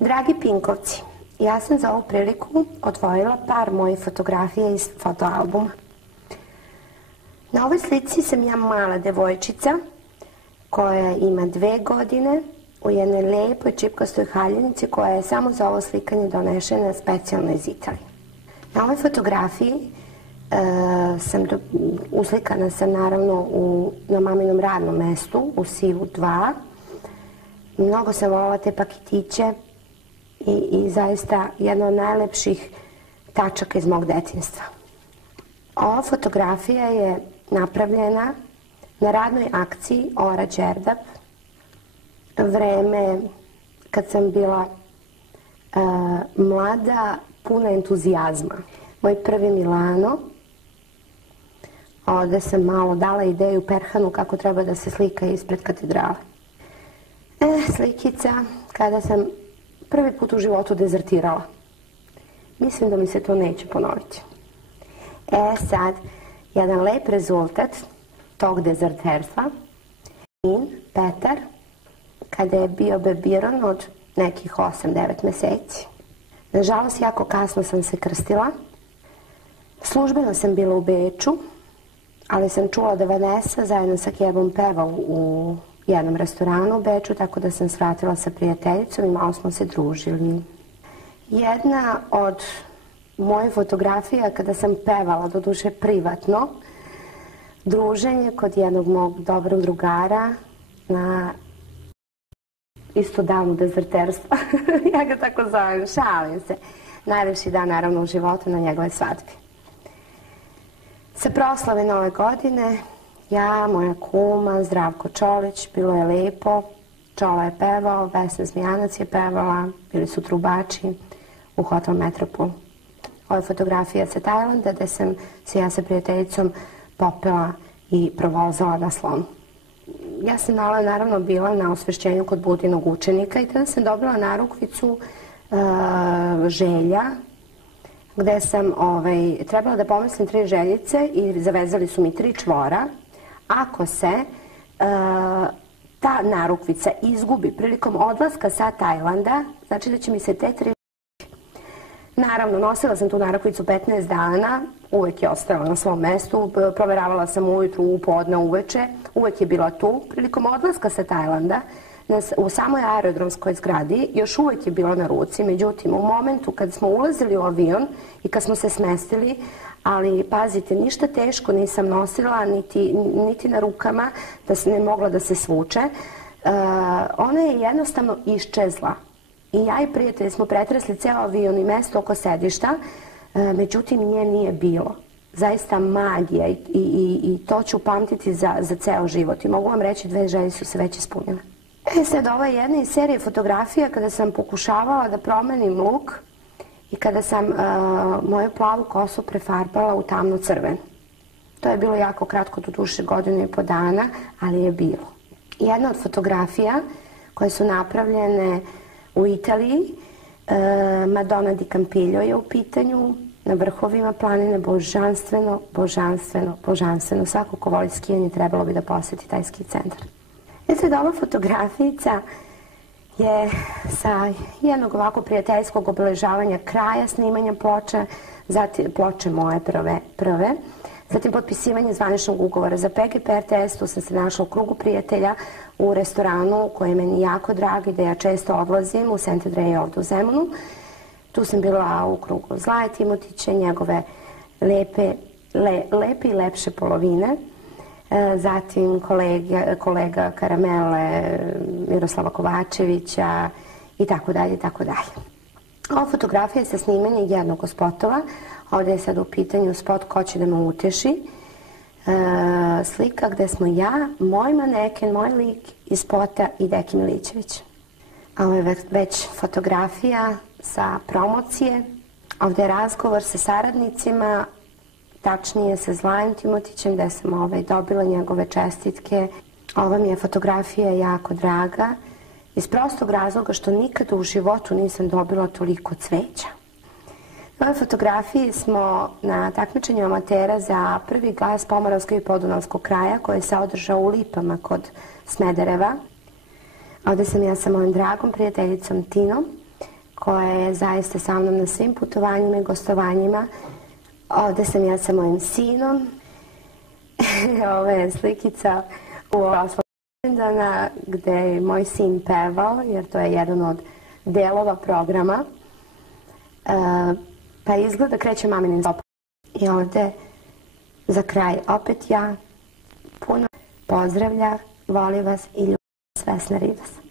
Dragi Pinkovci, ja sam za ovu priliku odvojila par mojih fotografija iz fotoalbuma. Na ovoj slici sam ja mala devojčica koja ima 2 godine u jednoj lepoj čipkastoj haljinici koja je samo za ovo slikanje donešena specijalno iz Italije. Na ovoj fotografiji uslikana sam naravno na maminom radnom mestu u Sivu 2. Mnogo sam volila te paketiće i zaista jedna od najlepših tačaka iz mog detinjstva. Ova fotografija je napravljena na radnoj akciji Ora Đerdap, vreme kad sam bila mlada, puna entuzijazma. Moj prvi Milano, ovde sam malo dala ideju Perhanu kako treba da se slika ispred katedrale. Slikica kada sam prvi put u životu dezertirala. Mislim da mi se to neće ponoviti. Sad, jedan lep rezultat tog dezerterstva. Petar, kada je bio bebiran od nekih 8-9 meseci. Nažalost, jako kasno sam se krstila. Službeno sam bila u Beču, ali sam čula da Vanessa zajedno sa Kebom peva u jednom restoranu u Beču, tako da sam svratila sa prijateljicom i malo smo se družili. Jedna od mojih fotografija kada sam pevala, doduše privatno, druženje kod jednog mog dobrog drugara na isto danu dezerterstva. Ja ga tako zovem, šalim se. Najlepši dan, naravno, u životu na njegove svadbi. Sa proslave Nove godine, ja, moja kuma, Zdravko Čolić, bilo je lepo. Čola je pevao, Vesna Zmijanac je pevala, bili su trubači u Hotel Metropol. Ovo je fotografija sa Tajlanda gde sam se ja sa prijateljicom popela i provozala na slonu. Ja sam naravno bila na osvešćenju kod Budinog učenika i tada sam dobila narukvicu želja gde sam trebala da pomislim 3 željice i zavezali su mi 3 čvora. Ako se ta narukvica izgubi prilikom odlaska sa Tajlanda, znači da će mi se te 3 Naravno, nosila sam tu narukvicu 15 dana, uvek je ostajala na svom mestu, proveravala sam ujutru, u podne, uveče, uvek je bila tu. Prilikom odlaska sa Tajlanda, u samoj aerodromskoj zgradi, još uvek je bila na ruci, međutim, u momentu kad smo ulazili u avion i kad smo se smestili, ali pazite, ništa teško nisam nosila, niti na rukama, da se ne mogla da se svuče, ona je jednostavno iščezla. I ja i prijatelji smo pretresli ceo avion i mesto oko sedišta, međutim nje nije bilo. Zaista magija i to ću pamtiti za ceo život. I mogu vam reći, 2 želje su se već ispunile. Sad, ovo je jedna iz serije fotografija kada sam pokušavala da promenim luk i kada sam moju plavu kosu prefarbala u tamno crvenu. To je bilo jako kratko, do duše 1,5 godine, ali je bilo. Jedna od fotografija koje su napravljene u Italiji, Madonna di Campiglio je u pitanju, na vrhovima planine, božanstveno, božanstveno, božanstveno. Svako ko voli skijanje trebalo bi da poseti taj ski centar. Sad, ova fotografijica je sa jednog ovako prijateljskog obeležavanja kraja snimanja ploče, zatim ploče moje prve, zatim potpisivanje zvaničnog ugovora za PGP RTS, tu sam se našla u krugu prijatelja u restoranu koji je meni jako drag i da ja često odlazim u St. Andreji ovde u Zemunu. Tu sam bila u krugu Zlaje Timotića, njegove lepe i lepše polovine. Zatim kolega Karamele, Miroslava Kovačevića i tako dalje i tako dalje. Ova fotografija je sa snimanja jednog od spotova. Ovde je sad u pitanju spot Ko će da me uteši. Slika gde smo ja, moj maneken, moj lik iz spota i Deki Milićević. Ovo je već fotografija sa promocije. Ovde je razgovor sa saradnicima, tačnije sa Zlajem Timotićem, gde sam dobila njegove čestitke. Ova mi je fotografija jako draga, iz prostog razloga što nikada u životu nisam dobila toliko cveća. Na ovoj fotografiji smo na takmičenju amatera za prvi glas Pomoravskog i Podunavskog kraja koji se održao u Lipama kod Smedereva. Ovde sam ja sa mojim dragom prijateljicom Tinom koja je zaista sa mnom na svim putovanjima i gostovanjima. Ovde sam ja sa mojim sinom. Ovo je slikica u Oslovendana gde je moj sin pevao, jer to je jedan od delova programa. Pa izgleda kreće maminim stopom. I ovde za kraj opet ja puno pozdravlja, voli vas i ljubi vas, Vesna Rivas.